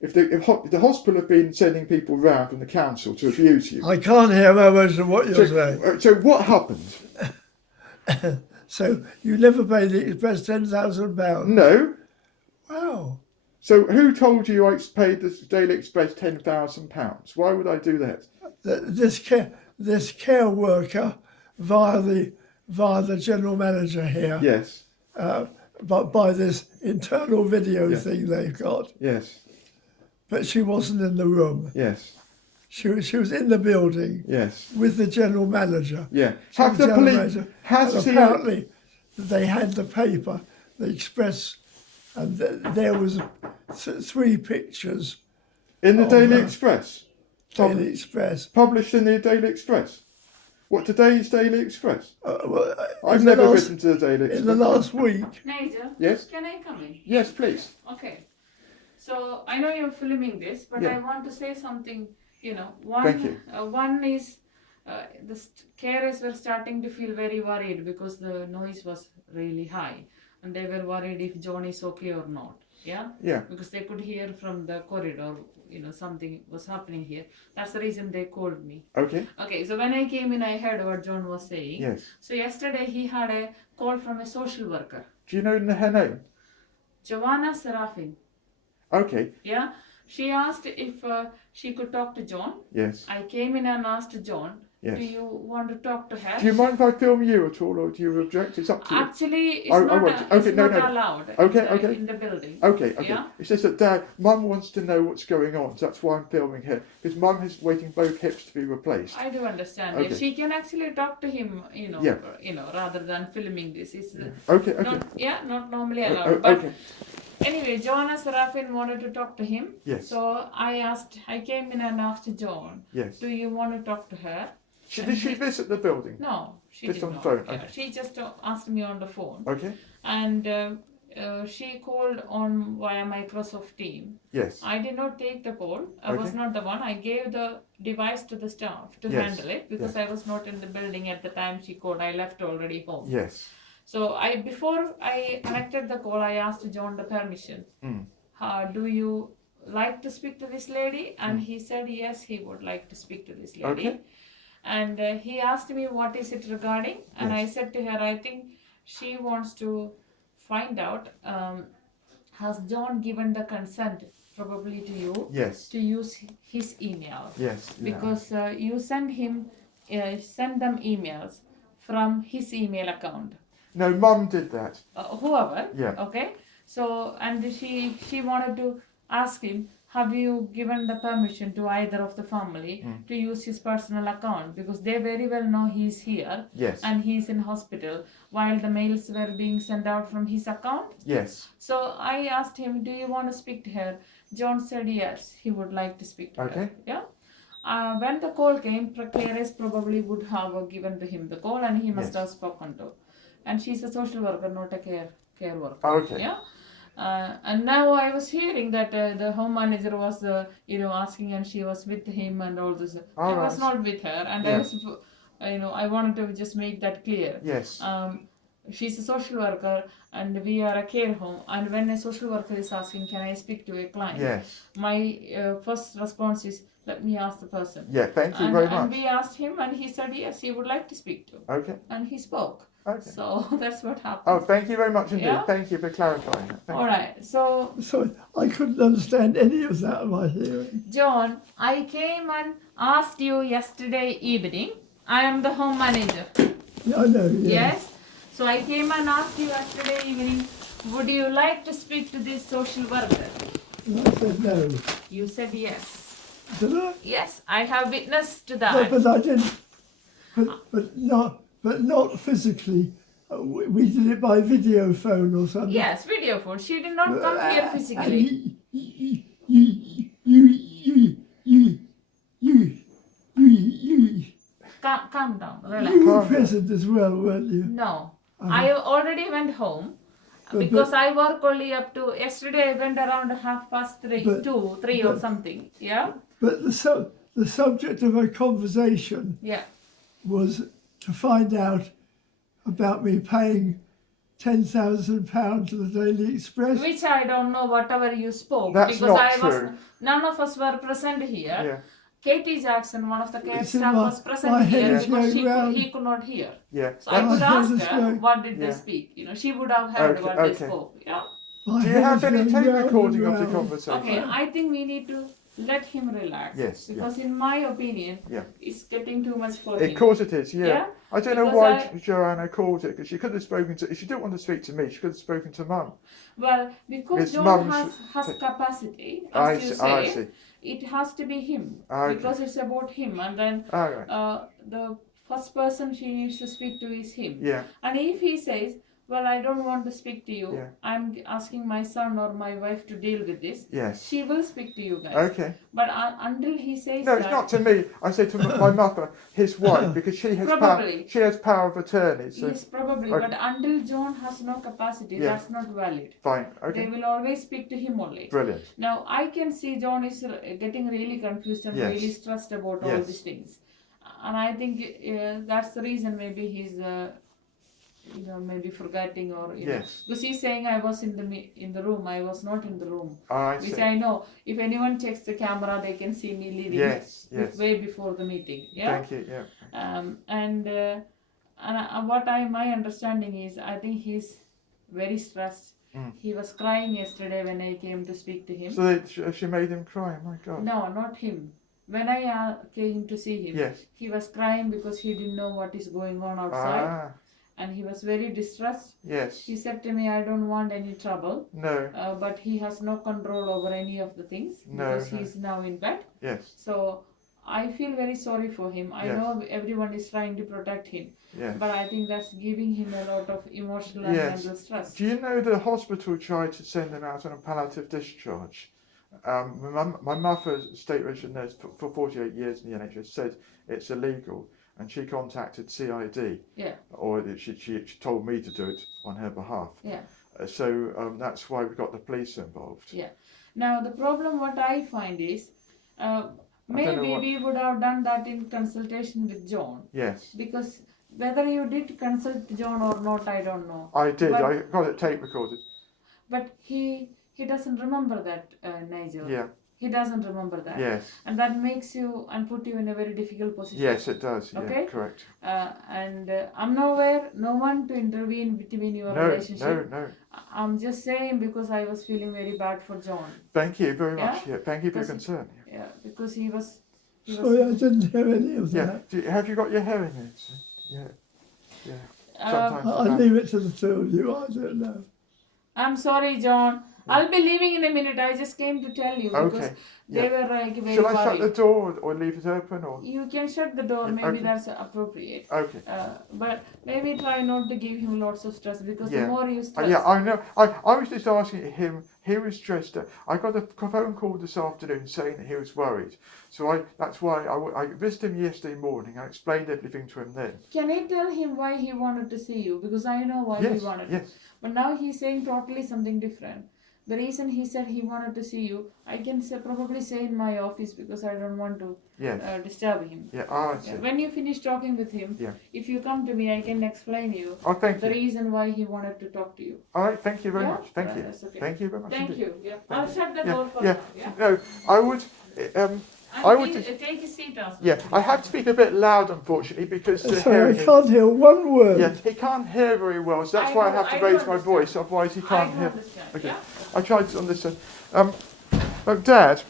If the hospital have been sending people round from the council to abuse you. I can't hear most of what you're saying. So what happened? So you never paid the Express £10,000? No. Wow. So who told you I paid the Daily Express £10,000? Why would I do that? This care worker via the general manager here. Yes. But by this internal video thing they've got. Yes. But she wasn't in the room. Yes. She was in the building. Yes. With the general manager. Yeah. Have the police? Apparently, they had the paper, the Express, and there was 3 pictures. In the Daily Express. Daily Express. Published in the Daily Express. What, today's Daily Express? Well, I've never written to the Daily Express. In the last week. Nigel? Yes? Can I come in? Yes, please. Okay. So, I know you're filming this, but I want to say something, Thank you. One is, the carers were starting to feel very worried because the noise was really high. And they were worried if John is okay or not. Yeah? Yeah. Because they could hear from the corridor, something was happening here. That's the reason they called me. Okay. Okay, so when I came in, I heard what John was saying. Yes. So yesterday he had a call from a social worker. Do you know her name? Joanna Seraphin. Okay. Yeah. She asked if she could talk to John. Yes. I came in and asked John, yes. Do you want to talk to her? Do you mind if I film you at all, or do you object? It's up to you. Actually, it's not allowed in the building. Okay. Yeah? It's just that Dad, Mum wants to know what's going on, so that's why I'm filming here. Because Mum is waiting both hips to be replaced. I do understand. Okay. If she can actually talk to him, rather than filming this, it's not normally allowed. But anyway, Joanna Seraphin wanted to talk to him. Yes. So I came in and asked John. Yes. Do you want to talk to her? Did she visit the building? No, she just did on not. the phone. Yeah. Okay. She just asked me on the phone. Okay. And she called on via Microsoft Teams. Yes. I did not take the call. I was not the one. I gave the device to the staff to handle it because I was not in the building at the time she called. I left already home. Yes. So before I connected the call, I asked John the permission. Do you like to speak to this lady? And he said yes, he would like to speak to this lady. Okay. And he asked me what is it regarding, and I said to her, I think she wants to find out, has John given the consent probably to you to use his email? Yes. Because you send them emails from his email account. No, Mum did that. Whoever. Yeah. Okay. So, and she wanted to ask him, have you given the permission to either of the family to use his personal account? Because they very well know he's here. Yes. And he's in hospital while the mails were being sent out from his account. Yes. So I asked him, do you want to speak to her? John said yes, he would like to speak to her. Yeah. When the call came, carers probably would have given to him the call and he must have spoken to. And she's a social worker, not a care worker. Okay. Yeah. And now I was hearing that the home manager was, asking, and she was with him and all this. I was not with her, and I was, I wanted to just make that clear. Yes. She's a social worker, and we are a care home. And when a social worker is asking, "Can I speak to a client?" Yes. My first response is, "Let me ask the person." Yeah. Thank you very much. And we asked him, and he said yes, he would like to speak to. Okay. And he spoke. Okay. So that's what happened. Oh, thank you very much indeed. Yeah? Thank you for clarifying that. All right. So I couldn't understand any of that in my hearing. John, I came and asked you yesterday evening. I am the home manager. I know. Yeah. Yes. So I came and asked you yesterday evening, would you like to speak to this social worker? And I said no. You said yes. Did I? Yes, I have witness to that. But I didn't. But not physically. We did it by video phone or something. Yes, video phone. She did not come here physically. Calm down, relax. You were present as well, weren't you? No, I already went home because I work only up to yesterday. I went around 3:30, 3 or something. Yeah. But the subject of our conversation was to find out about me paying £10,000 to the Daily Express. Which I don't know, whatever you spoke. That's because not I true. none of us were present here. Yeah. Katie Jackson, one of the care Listen, staff, my- was my present head here is because going round. he could not hear. Yeah. So I would My head ask is her, going- what did they Yeah. speak? She would have heard Okay, what they okay. spoke. Yeah. My Do you head have is any going tape round and recording of the round. conversation? Okay, I think we need to let him relax. Yes, Because in my opinion, Yeah. it's getting too much for Of him. course it is, yeah. Yeah, I don't know because why Joanna called it, because she could have spoken to, if she didn't want to speak to me, she could have spoken to Mum. Well, because His John mum has should- capacity, I as you see, I say, see. it has to be him. Okay. Because it's about him. And then All right. the first person she needs to speak to is him. Yeah, And if he says, well, I don't want to speak to you, Yeah. I'm asking my son or my wife to deal with this, yes. she will speak to you guys. Okay. But until he says No, that, it's not to me. I say to my mother, his wife, because she has power. Probably. She has power of attorney. So yes, probably. Okay. But until John has no capacity, Yeah. that's not valid. fine. They Okay. will always speak to him only. Brilliant. Now, I can see John is getting really confused and Yes. really stressed about all Yes. these things. And I think that's the reason maybe he's, maybe forgetting or, Yes. because he's saying I was in the room, I was not in the room. I Which see. I know, if anyone checks the camera, they can see me leaving Yes. Yes. way before the meeting. Yeah. Thank you. Yeah. My understanding is, I think he's very stressed. Mm. He was crying yesterday when I came to speak to him. So she made him cry. My God. No, not him. When I came to see him, Yes. he was crying because he didn't know what is going on outside, Ah. and he was very distressed. Yes. He said to me, I don't want any trouble, No. but he has no control over any of the things No, because no. he's now in bed. Yes. So I feel very sorry for him. I Yes. know everyone is trying to protect him, Yes. but I think that's giving him a lot of emotional and Yes. mental stress. Do you know the hospital tried to send him out on a palliative discharge? My mother, state registered nurse for 48 years in the NHS, said it's illegal, and she contacted CID, Yeah, or she told me to do it on her behalf. yeah. So that's why we got the police involved. Yeah. Now the problem what I find is, know maybe what- we would have done that in consultation with John, Yes, because whether you did consult John or not, I don't know. I did. But- I got it tape recorded. But he doesn't remember that, Nigel. Yeah. He doesn't remember that. Yes. And that makes you and put you in a very difficult position. Yes, it does. Yeah, Okay. correct. I'm nowhere, no one to intervene between your No, relationship. no. I'm just saying because I was feeling very bad for John. Thank you very much. Yeah? Yeah, thank you for your Because- concern. Yeah, because he was. Sorry, I didn't hear any of Yeah. that. Have you got your hearing aids? Yeah. Yeah. Sometimes. I'll leave it to the two of you. I don't know. I'm sorry, John. I'll be leaving in a minute. I just came to tell you because Okay. they Yeah. were like very Shall I shut worried. the door or leave it open or? You can shut the door. Yeah, Maybe okay. that's appropriate. Okay. But maybe try not to give him lots of stress because Yeah. the more you stress. Yeah, I know. I was just asking him. He was stressed. I got a phone call this afternoon saying that he was worried. So that's why I visited him yesterday morning. I explained everything to him then. Can I tell him why he wanted to see you? Because I know why Yes. he wanted. Yes. But now he's saying totally something different. The reason he said he wanted to see you, I can probably say in my office because I don't want to Yes. disturb him. Yeah. I see. Yeah. When you finish talking with him, Yeah. if you come to me, I can explain you Oh, thank the you. reason why he wanted to talk to you. All right. Thank you very Yeah? much. Thank you. That's okay. Thank you very much. Thank indeed. you. Yeah. Thank I'll you. shut the Yeah, door for yeah. now. Yeah. No, I would. I would- Take a seat, Oscar. Yeah, I have to speak a bit loud, unfortunately, because the Sorry, I hearing. can't hear one word. Yeah, he can't hear very well, so that's I why I do- have to I do raise my understand. voice. Otherwise, he I can't can hear. understand. Okay. Yeah. I tried to understand. Dad,